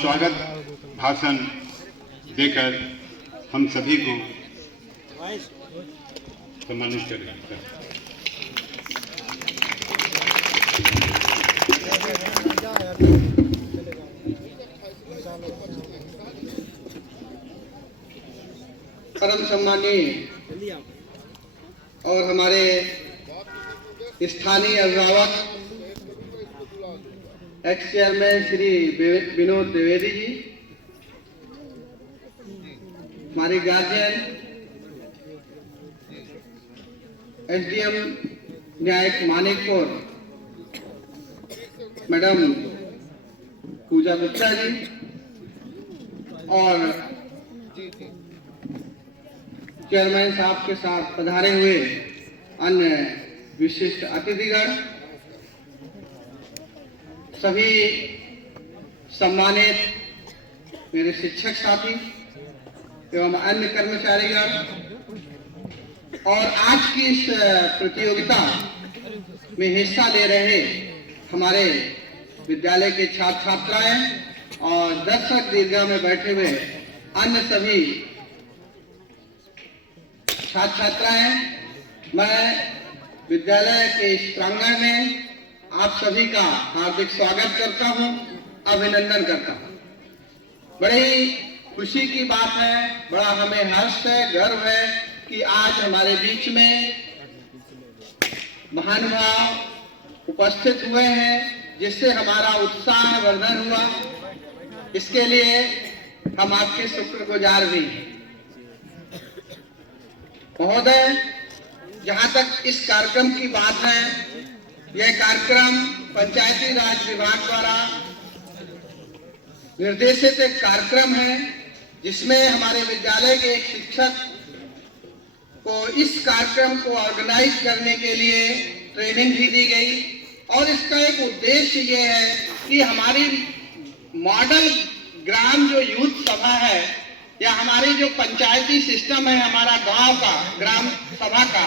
स्वागत भाषण देकर हम सभी को सम्मानित करेंगे। परम सम्मानीय और हमारे स्थानीय अभिभावक एक्स चेयरमैन श्री विनोद द्विवेदी जी, हमारे गार्जियन एसडीएम न्यायिक मानिकपुर मैडम पूजा गुप्ता जी और चेयरमैन साहब के साथ पधारे हुए अन्य विशिष्ट अतिथिगण, सभी सम्मानित मेरे शिक्षक साथी एवं अन्य कर्मचारीगण और आज की इस प्रतियोगिता में हिस्सा ले रहे हमारे विद्यालय के छात्र छात्राएं और दर्शक दीर्घा में बैठे हुए अन्य सभी छात्र छात्राएं, मैं विद्यालय के इस प्रांगण में आप सभी का हार्दिक स्वागत करता हूं, अभिनंदन करता हूं। बड़ी खुशी की बात है, बड़ा हमें हर्ष है, गर्व है कि आज हमारे बीच में महानुभाव उपस्थित हुए हैं, जिससे हमारा उत्साह वर्धन हुआ। इसके लिए हम आपके शुक्रगुजार भी हैं। महोदय, जहां तक इस कार्यक्रम की बात है, यह कार्यक्रम पंचायती राज विभाग द्वारा निर्देशित एक कार्यक्रम है, जिसमें हमारे विद्यालय के एक शिक्षक को इस कार्यक्रम को ऑर्गेनाइज करने के लिए ट्रेनिंग भी दी गई और इसका एक उद्देश्य ये है कि हमारी मॉडल ग्राम जो यूथ सभा है या हमारी जो पंचायती सिस्टम है, हमारा गांव का ग्राम सभा का,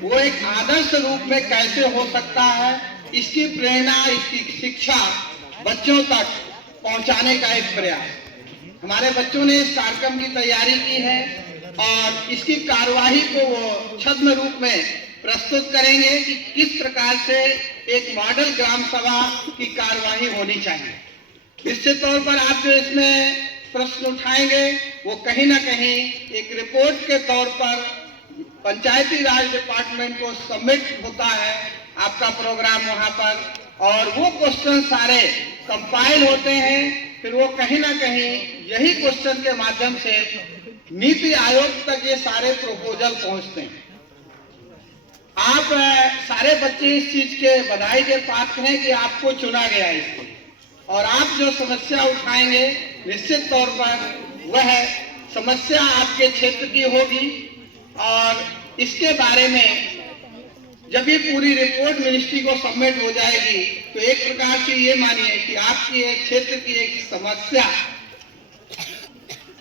वो एक आदर्श रूप में कैसे हो सकता है, इसकी प्रेरणा, इसकी शिक्षा बच्चों तक पहुंचाने का एक प्रयास। हमारे बच्चों ने इस कार्यक्रम की तैयारी की है और इसकी कार्यवाही को वो छद्म रूप में प्रस्तुत करेंगे कि किस प्रकार से एक मॉडल ग्राम सभा की कार्यवाही होनी चाहिए। निश्चित तौर पर आप जो इसमें प्रश्न उठाएंगे वो कहीं ना कहीं एक रिपोर्ट के तौर पर पंचायती राज डिपार्टमेंट को सबमिट होता है, आपका प्रोग्राम वहां पर, और वो क्वेश्चन सारे कंपाइल होते हैं। फिर वो कहीं ना कहीं यही क्वेश्चन के माध्यम से नीति आयोग तक ये सारे प्रपोजल पहुंचते हैं। आप सारे बच्चे इस चीज के बधाई के पात्र हैं कि आपको चुना गया है इसके, और आप जो समस्या उठाएंगे निश्चित तौर पर वह समस्या आपके क्षेत्र की होगी। और इसके बारे में जब ये पूरी रिपोर्ट मिनिस्ट्री को सबमिट हो जाएगी तो एक प्रकार से ये मानिए कि आपकी एक क्षेत्र की एक समस्या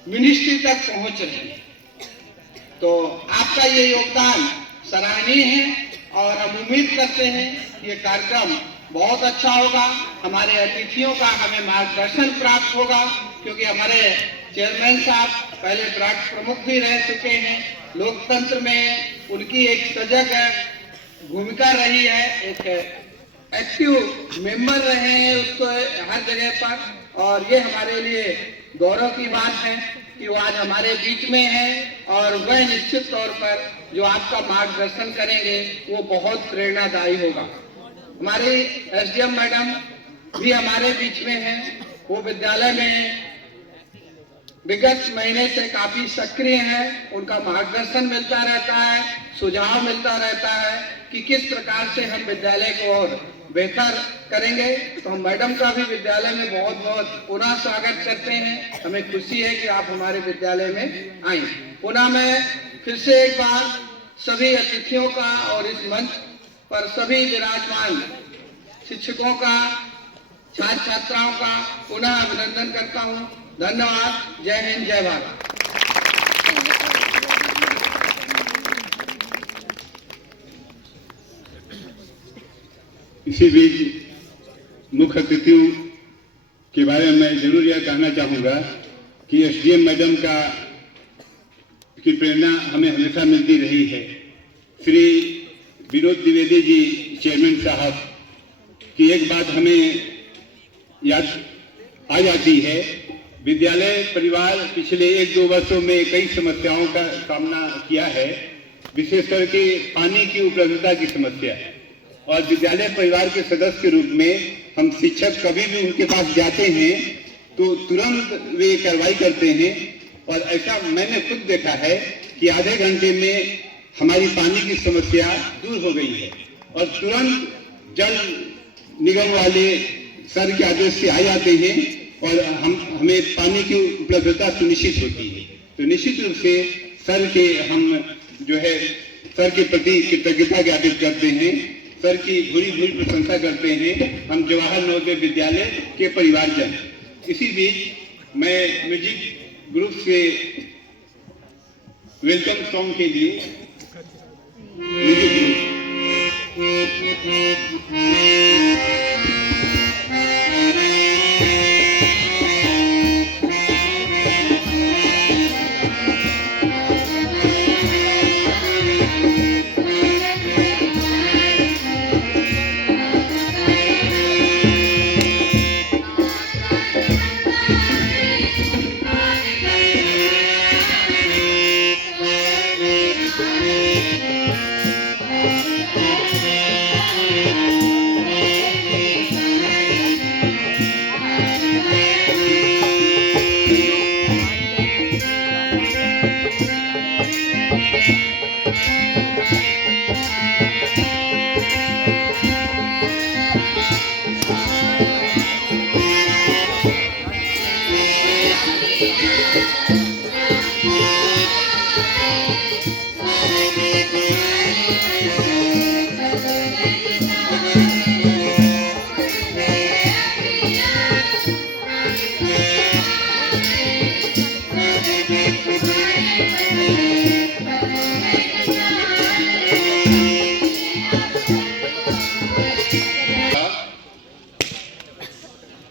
मिनिस्ट्री तक पहुंच रही है। तो आपका ये योगदान सराहनीय है और हम उम्मीद करते हैं कि ये कार्यक्रम बहुत अच्छा होगा। हमारे अतिथियों का हमें मार्गदर्शन प्राप्त होगा, क्योंकि हमारे चेयरमैन साहब पहले ब्लॉक प्रमुख भी रह चुके हैं। लोकतंत्र में उनकी एक सजग भूमिका रही है, एक एक्टिव मेंबर रहे हैं उसको हर जगह पर, और ये हमारे लिए गौरव की बात है कि वो आज हमारे बीच में है। और वह निश्चित तौर पर जो आपका मार्गदर्शन करेंगे वो बहुत प्रेरणादायी होगा। हमारी एसडीएम मैडम भी हमारे बीच में हैं, वो विद्यालय में विगत महीने से काफी सक्रिय हैं। उनका मार्गदर्शन मिलता रहता है, सुझाव मिलता रहता है कि किस प्रकार से हम विद्यालय को और बेहतर करेंगे। तो हम मैडम का भी विद्यालय में बहुत बहुत पुनः स्वागत करते हैं। हमें खुशी है कि आप हमारे विद्यालय में आई। पुनः मैं फिर से एक बार सभी अतिथियों का और इस मंच पर सभी विराजमान शिक्षकों का, छात्र छात्राओं का पुनः अभिनंदन करता हूं। धन्यवाद। जय हिंद, जय भारत। इसी बीच मुख्य अतिथियों के बारे में मैं जरूर यह कहना चाहूँगा कि एसडीएम मैडम की प्रेरणा हमें हमेशा मिलती रही है। श्री विनोद द्विवेदी जी चेयरमैन साहब की एक बात हमें याद आ जाती है। विद्यालय परिवार पिछले 1-2 वर्षों में कई समस्याओं का सामना किया है, विशेष करके पानी की उपलब्धता की समस्या है। और विद्यालय परिवार के सदस्य के रूप में हम शिक्षक कभी भी उनके पास जाते हैं तो तुरंत वे कार्रवाई करते हैं। और ऐसा मैंने खुद देखा है कि आधे घंटे में हमारी पानी की समस्या दूर हो गई है और तुरंत जल निगम वाले सर के आदेश से आ जाते हैं और हमें पानी की उपलब्धता सुनिश्चित होती है। तो निश्चित रूप से सर के हम जो है सर के प्रति कृतज्ञता ज्ञापित करते हैं, सर की भूरी भूरी प्रशंसा करते हैं हम जवाहर नवोदय विद्यालय के परिवारजन। इसी बीच मैं म्यूजिक ग्रुप से वेलकम सॉन्ग के लिए म्यूजिक ग्रुप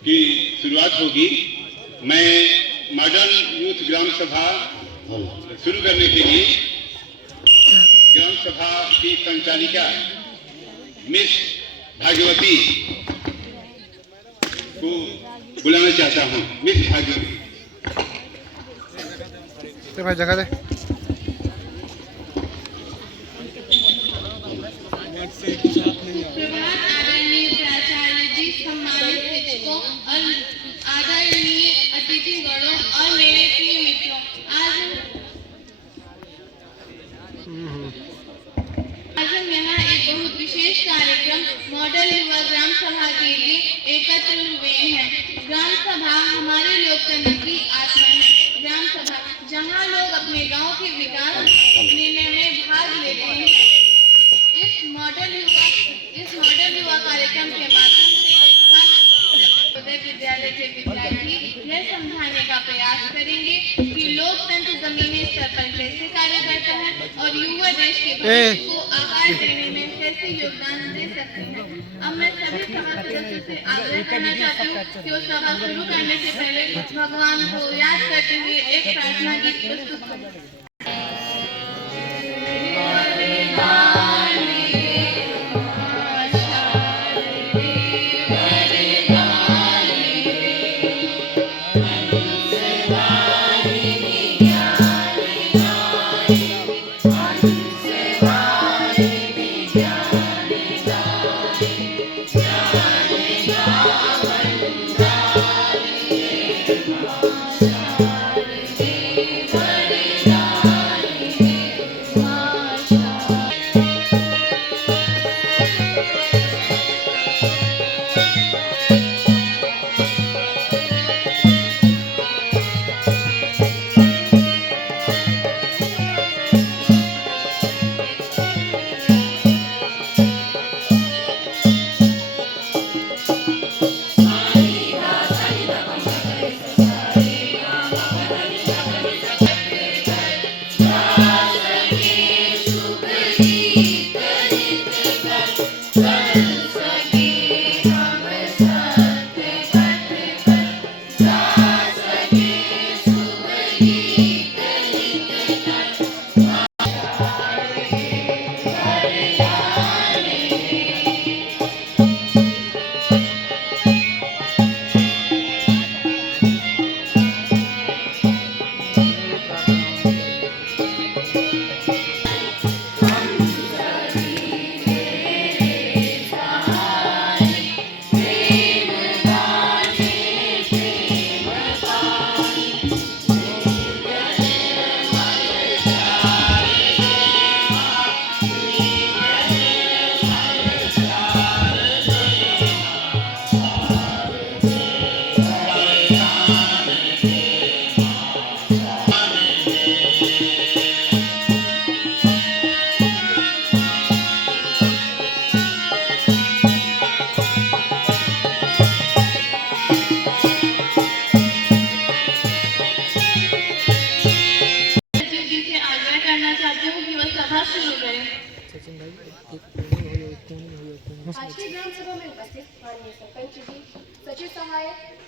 की शुरुआत होगी। मैं मॉडर्न यूथ ग्राम सभा शुरू करने के लिए ग्राम सभा की संचालिका मिस भागवती को बुलाना चाहता हूँ। मिस भागवती भाई जगह दे। आदरणीय प्राचार्य जी, सम्मानित शिक्षकों और आदरणीय अतिथिगणों और मेरे प्रिय मित्रों, आज हम यहाँ एक बहुत विशेष कार्यक्रम मॉडल युवा ग्राम सभा के लिए एकत्र हुए हैं। ग्राम सभा हमारे लोकतंत्र की आत्मा है। ग्राम सभा जहाँ लोग अपने गांव के विकास निर्णय में भाग लेते हैं। इस मॉडल युवा कार्यक्रम के माध्यम से हम नवोदय विद्यालय के विद्यार्थी यह समझाने का प्रयास करेंगे कि लोकतंत्र जमीनी स्तर पर कैसे कार्य करता है और युवा देश के भविष्य को आकार देने में कैसे योगदान दे सकते हैं। अब मैं सभी सभा सदस्यों से आग्रह करना चाहती हूँ कि वो सभा शुरू करने से पहले भगवान को याद करते हुए एक प्रार्थना गीत प्रस्तुत करें। Yeah.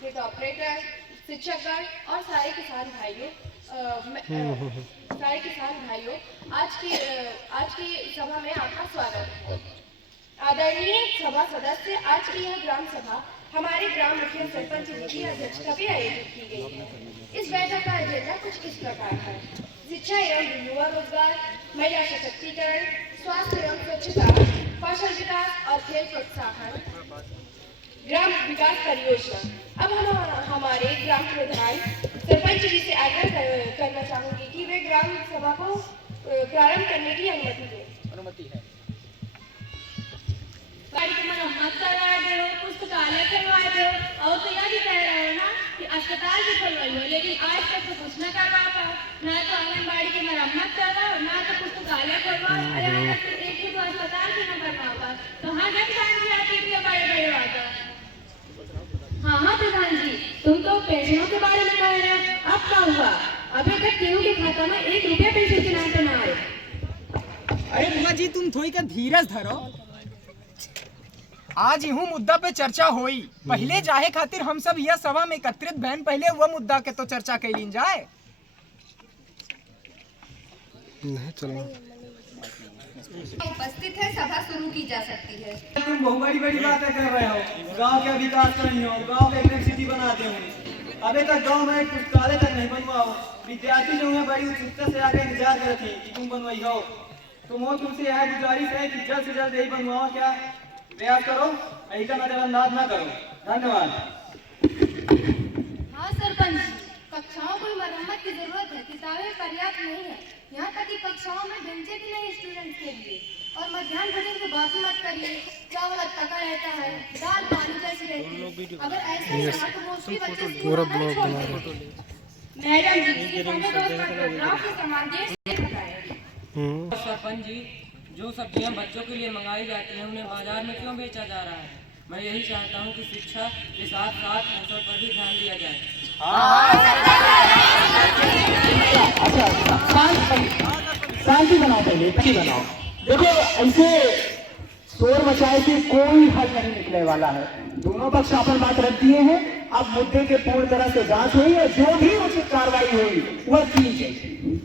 गेट ऑपरेटर, शिक्षकगण और सारे किसान भाइयों, आज की सभा में आपका स्वागत है। आदरणीय सभा सदस्य, आज की यह ग्राम सभा हमारे ग्राम मुखिया सरपंच जी की अध्यक्षता में आयोजित की गई है। इस बैठक का एजेंडा कुछ इस प्रकार है: शिक्षा एवं युवा रोजगार, महिला सशक्तिकरण, स्वास्थ्य एवं स्वच्छता, कौशल विकास और खेल प्रोत्साहन, ग्राम विकास परियोजना। अब हम हमारे ग्राम प्रधान सरपंच जी से आग्रह करना चाहूंगी कि वे ग्राम सभा को प्रारंभ करने की अनुमति है। गाड़ी की मरम्मत करवा दो, पुस्तकालय करवा दो, और तो यह भी कह रहे हो ना कि अस्पताल भी खुलवाई हो, लेकिन आज तक तो कुछ न करवा पाओ। ना तो आंगनबाड़ी की मरम्मत करवाओ, ना तो पुस्तकालय करवाओ, और यहाँ तक कि एक ही तो अस्पताल भी न बनवा पाओ। तो हाँ, जब शांति आती है बड़े बड़े वादा। हाँ प्रधान जी, तुम तो पेंशनों के बारे में कह रहे हो, अब क्या हुआ? अभी तक केहू के खाता में 1 रुपया पेंशन के नाम पे ना आए। अरे बुआ जी, तुम थोड़ी का धीरज धरो। आज यूं मुद्दा पे चर्चा होई, पहले जाहे खातिर हम सब यह सभा में एकत्रित बहन, पहले वह मुद्दा के तो चर्चा कैलीन जाए। उपस्थित है, सभा शुरू की जा सकती है। तुम बहुत बड़ी बड़ी बातें कर रहे हो, गांव का विकास नहीं हो, गांव में इलेक्ट्रिसिटी बनाते हो, अभी तक गांव में पुस्तकालय तक नहीं बनवाओ। विद्यार्थी जो है बड़ी उत्सुकता से आगे इंतजार कर रहे थे कि तुम बनवाई हो। तुमसे यह गुजारिश है कि जल्द से जल्द यही बनवाओ, क्या प्रयास करो, यही का नजरअंदाज ना करो। धन्यवाद। हाँ सरपंच, कक्षाओं को मरम्मत की जरूरत है, किताबें पर्याप्त नहीं है, यहाँ तक कि कक्षाओं में बेंचें भी नहीं स्टूडेंट्स के लिए। और मध्याह्न भोजन की बात मत करिए, चावल तका रहता है, दाल पानी जैसी रहती है। अगर ऐसे ही रहा तो मोस्टली बच्चे स्कूल आना ही छोड़ देंगे। मैडम जी, सिर्फ हमें रोज का प्रोग्राम की समान देश से बताएं। सरपंच जी, जो सब्जियां बच्चों के लिए मंगाई जाती हैं उन्हें बाजार में क्यों बेचा जा रहा है? मैं यही चाहता हूं कि शिक्षा के साथ साथ मौसम पर भी ध्यान दिया जाए। शांति बनाओ, पहले अच्छी बनाओ। देखो, ऐसे शोर मचाए कि कोई हल नहीं निकलने वाला है। दोनों पक्ष अपन बात रख दिए हैं। अब मुद्दे के पूर्ण तरह से जांच हुई है, जो भी उचित कार्रवाई हुई वह की जाएगी।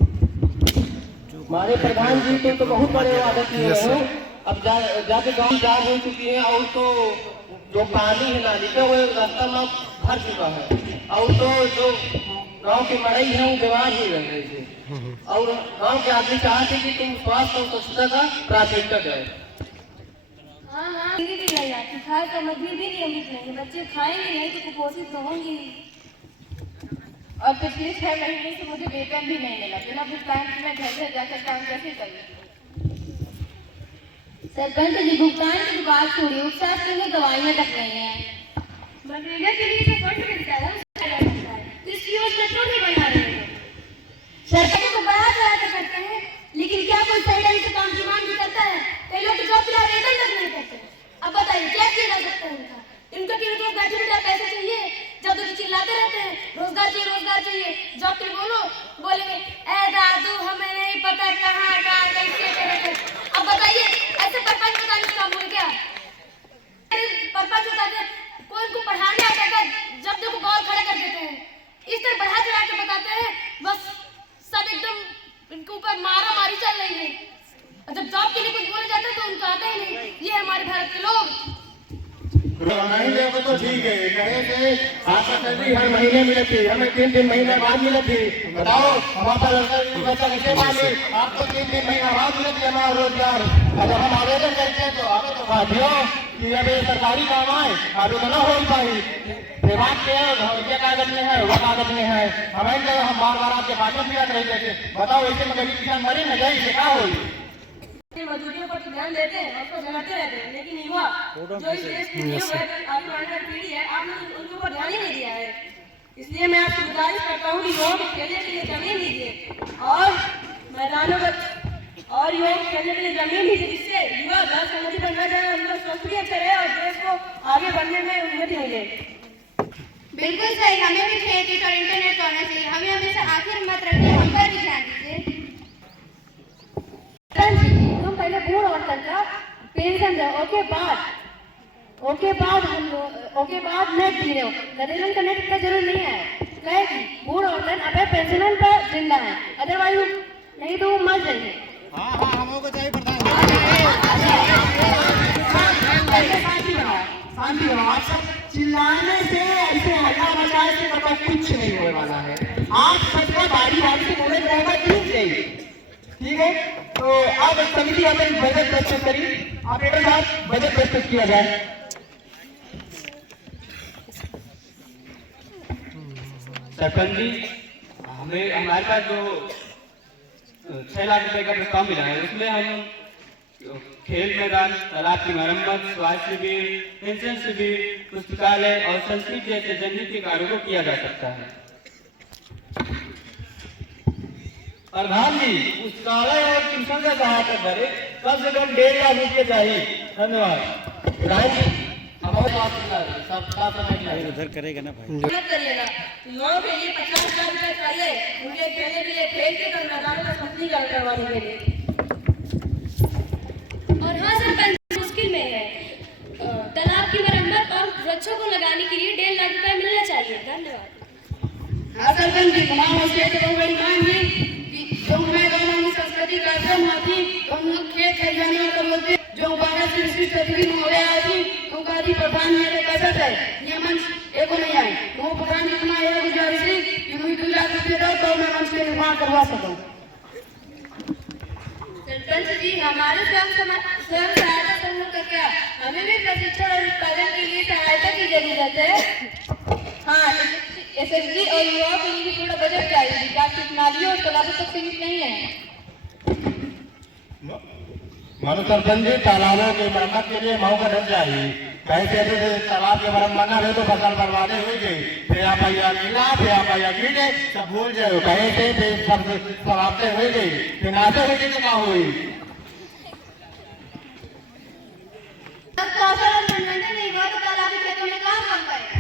हमारे प्रधान जी तो बहुत बड़े वादे किए हैं। अब जाके गाँव जाग हो चुकी है, और तो जो पानी है नाली का वो रास्ता में भर चुका है, और तो जो गांव के मड़ई है वो बीमार ही रह रहे थे, और गांव के आदमी चाहते कि तुम स्वास्थ्य और स्वच्छता का प्राथमिकता दें। हाँ, भी नहीं आती, खाए तो मजबूरी भी नियमित नहीं, बच्चे खाएंगे नहीं तो कुपोषित तो होंगे ही। और पिछले 6 महीने से मुझे वेतन भी नहीं मिला, बिना भुगतान के मैं घर घर जाकर काम कैसे करूँ? सरपंच जी, भुगतान की बात छोड़िए, उपचार के लिए दवाइयाँ तक नहीं है। मनरेगा के लिए जो फंड मिलता है इसकी योजना क्यों नहीं बना रहे हैं? सरकार तो बढ़ा चढ़ा कर करते हैं, लेकिन क्या कोई सही ढंग से काम की मांग भी करता है? कई लोग जॉब के लिए आवेदन तक नहीं करते। अब बताइए क्या किया जा सकता है इनका कि तो ग्रेजुएट पैसे चाहिए, जब तो चिल्लाते रहते हैं रोजगार चाहिए, रोजगार चाहिए। जॉब के लिए बोलेंगे ए दादू हमें नहीं पता कहाँ कैसे करेंगे। अब बताइए ऐसे परपंच बताने का बोल क्या? परपंच बताते कोई इनको पढ़ाने आता है, जब देखो गौर खड़ा कर देते हैं, इस तरह बढ़ा चढ़ा के बताते हैं, बस सब एकदम इनके ऊपर मारा मारी चल रही है। जब जॉब के लिए कुछ बोला जाता है तो उनका आता ही नहीं। ये हमारे भारत के लोग नहीं देखो तो ठीक है, कहे थे आपका सैलरी हर महीने मिलती, हमें 3 महीने बाद मिलती। बताओ हमारा बच्चा कैसे मांगे? आपको 3 महीना बाद मिलती हमारा रोजगार। जब हम आवेदन करते हैं तो हमें तो बाधियों कि अब सरकारी काम आए, अभी तो न हो पाई। विभाग के ये कागज में है, वह कागज में है, हमें तो हम बार आपके पास भी रह थे। बताओ ऐसे में गरीब किसान मरी न जाए, क्या हो? मजदूरियों पर ध्यान देते हैं और उसको जगाते रहते हैं, लेकिन युवा जो इस देश की न्यू है, आगे आने वाली पीढ़ी है, आपने उनके ऊपर ध्यान ही नहीं दिया है। इसलिए मैं आपसे गुजारिश करता हूँ कि युवाओं को खेलने के लिए जमीन दीजिए और मैदानों में, और युवाओं को खेलने के लिए जमीन दीजिए, जिससे युवा दल संगठित बनना जाए, उनका स्वास्थ्य भी अच्छा रहे और देश को आगे बढ़ने में उन्नति मिले। बिल्कुल सही, हमें भी खेत और इंटरनेट होना चाहिए। हमें हमेशा आखिर मत रखिए, हम पर भी ध्यान दीजिए। पहले बूढ़ औरतन का पेंशन दो, ओके बाद ओके बाद नेट दी रहो नरेलन का नेट का जरूर नहीं है कहे कि बूढ़ औरतन अबे पेंशनन पर जिंदा है अदरवाइज नहीं तो वो मर जाएंगे। हाँ हमको चाहिए प्रधान। शांति हो आप सब चिल्लाने से ऐसे हल्ला मचाने से मतलब कुछ नहीं होने वाला है। आप सबका बारी से बोले जाएगा ठीक है ठीक है। तो अब समिति अपने बजट प्रस्तुत करी ऑपरेटर साहब बजट प्रस्तुत किया जाए। सरपंच जी हमारे पास जो 6 लाख रुपए का प्रस्ताव मिला है उसमें हम खेल मैदान तालाब की मरम्मत स्वास्थ्य शिविर पेंशन शिविर पुस्तकालय और संस्कृत जैसे जनहित कार्यों को किया जा सकता है। प्रधान जी पुस्तकालय और ट्यूशन का सहायता करे कम से कम 1.5 लाख रुपये चाहिए। धन्यवाद। प्रधान जी हमारे पास उधर करेगा ना भाई। मत करिएगा युवाओं के लिए 50,000 रुपए चाहिए उनके खेलने के लिए खेल के मैदानों का सफलीकरण करवाने के लिए। और हाँ सरपंच मुश्किल में है तालाब की मरम्मत और वृक्षों को लगाने के लिए 1.5 लाख रुपए मिलना चाहिए। धन्यवाद। हाँ सरपंच जी तमाम उसके तो बड़ी मांग है कि जो मैं गाँव में संस्कृति कार्यक्रम आती तो हम लोग खेत खलिहानी में कर लोग जो 12 से 20 तकरीब हो रहा थी तो गाड़ी प्रधान मेरे कैसा है ये मंच एको नहीं आए वो प्रधान जी तुम्हारा यह गुजारिश है कि मुझे 2 लाख रुपये दो तो मैं मंच के निर्माण करवा सकूं। सरपंच जी हमारे स्वयं सहायता समूह का क्या हमें भी प्रशिक्षण और उत्पादन के लिए सहायता की जरूरत है। हाँ एसएसजी और युवाओं के लिए भी थोड़ा बजट चाहिए विकास सिर्फ नालियों और तालाबों तक सीमित नहीं है। मानो सरपंच जी तालाबों की मरम्मत के लिए मऊ का ढंग चाहिए कैसे तालाब की मरम्मत न रहे तो फसल बर्बादे हुई गई फिर आप नीला फिर आप कीटे सब भूल जाए कहे थे फिर सब समाप्त हुई गई फिर नाते हुई गई तो क्या हुई। कौशल और मनोरंजन नहीं हुआ तो तालाबी खेतों में कहाँ काम पाएगा।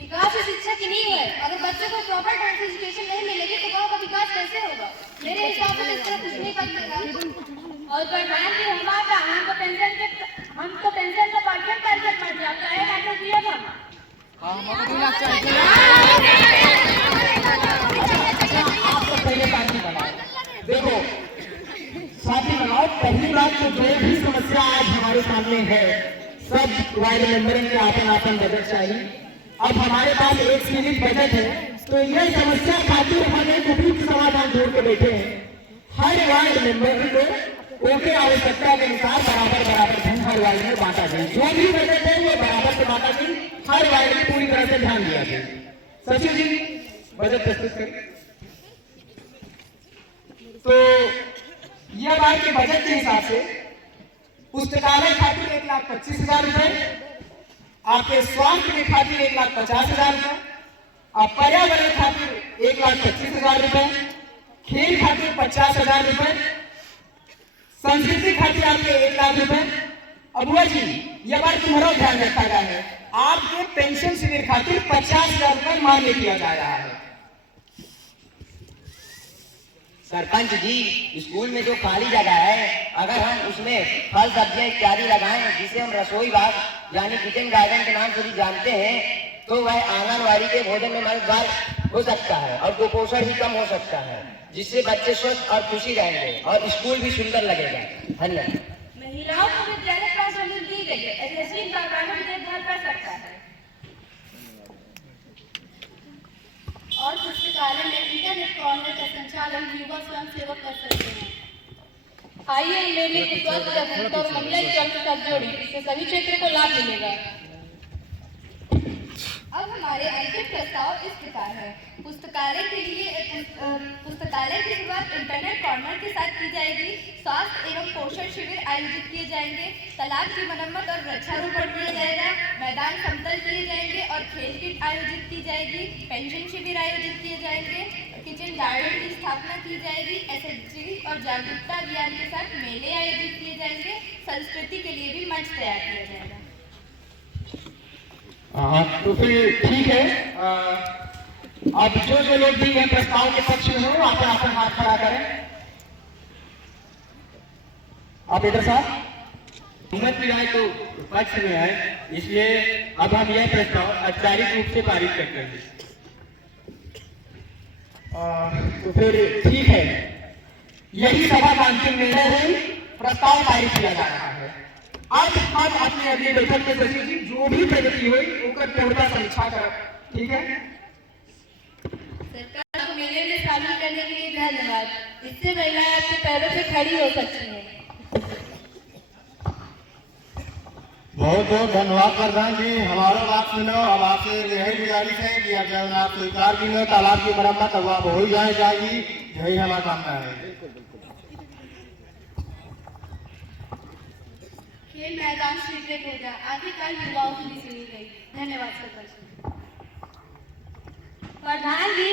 विकास और शिक्षा की नींव है अगर बच्चों को प्रॉपर ढंग से एजुकेशन नहीं मिलेगी तो गाँव का विकास कैसे होगा। मेरे हिसाब से इस तरह कुछ नहीं कर सकता। और प्रधान जी हमारा हम तो पेंशन का पार्टियन पैसा पड़ जाता है ऐसा किया था। देखो साथी बनाओ पहली बात तो जो भी समस्या आज हमारे सामने है सब वार्ड मेंबर के आपन बजट चाहिए। अब हमारे पास एक सीमित बजट है तो यह समस्या खातिर हम एक उपयुक्त समाधान ढूंढ के बैठे हैं। हर वार्ड मेंबर को उनके आवश्यकता के अनुसार बराबर धन हर वार्ड में बांटा जाए। जो भी बजट है वो बराबर से बांटा जाए हर वार्ड में पूरी तरह से ध्यान दिया जाए। सचिव जी बजट प्रस्तुत करें। तो यह बार के बजट के हिसाब से पुस्तकालय खातिर 1,25,000 रुपए आपके स्वास्थ्य के खातिर 1,50,000 रुपए और पर्यावरण खातिर 1,25,000 रुपए खेल खातिर 50,000 रुपए संस्कृति खातिर आपके 1 लाख रुपए। अबुआ जी यह बार तुम्हारा ध्यान रखा गया है आपके पेंशन शिविर खातिर 50,000 रुपए मान्य किया जा रहा है। सरपंच जी स्कूल में जो खाली जगह है अगर हम उसमें फल सब्जियां इत्यादि लगाएं जिसे हम रसोई बाग यानी किचन गार्डन के नाम से भी जानते हैं तो वह आंगनवाड़ी के भोजन में मददगार हो सकता है और कुपोषण भी कम हो सकता है जिससे बच्चे स्वस्थ और खुशी रहेंगे और स्कूल भी सुंदर लगेगा। धन्यवाद। महिलाओं को विद्यालय का सहूलियत दी गई है ऐसे बागानों की देखभाल कर सकता है और पुस्तकालय में इंटरनेट कॉर्नर का संचालन युवा स्वयं सेवक कर सकते हैं। आइए मेले को स्वस्थ जागरूकता और महिला के साथ जोड़ें इससे सभी क्षेत्र को लाभ मिलेगा। अब हमारे अंतिम प्रस्ताव इस प्रकार है। पुस्तकालय के लिए पुस्तकालय की शुरुआत इंटरनेट कॉर्नर के साथ की जाएगी। स्वास्थ्य एवं पोषण शिविर आयोजित किए जाएंगे। तालाब की मरम्मत और वृक्षारोपण किया जाएगा। मैदान समतल किए जाएंगे और खेल किट आयोजित की जाएगी। पेंशन शिविर आयोजित किए जाएंगे। किचन गार्डन की स्थापना की जाएगी। एसएचजी और जागरूकता अभियान के साथ मेले आयोजित किए जाएंगे। संस्कृति के लिए भी मंच तैयार किया जाएगा। तो फिर ठीक है अब जो लोग भी हैं प्रस्ताव के पक्ष में हो आप अपना हाथ खड़ा करें। ऑपरेटर साहब हुकूमत की राय तो पक्ष में है, इसलिए अब हम यह प्रस्ताव औपचारिक रूप से पारित करते हैं। तो फिर ठीक है, यही सभा का अंतिम निर्णय है, प्रस्ताव पारित किया जा रहा है। अब हम अपने अगली बैठक में सचिव जी जो भी प्रगति हुई उसका पूर्णता समीक्षा कर, ठीक है। सरकार को मेले में शामिल करने के लिए धन्यवाद। इससे महिलाएं अपने पैरों पे खड़ी हो सकती हैं। बहुत बहुत धन्यवाद प्रधान जी, हमारा बात सुनो। अब आपसे यही गुजारिश है कि अगर आप स्वीकार की लो तालाब की मरम्मत अब आप हो ही जाएगी, यही हमारा कामना है। खेल मैदान स्वीकृत हो गया, आखिरकार युवाओं की भी सुनी गई। धन्यवाद सरपंच। प्रधान जी,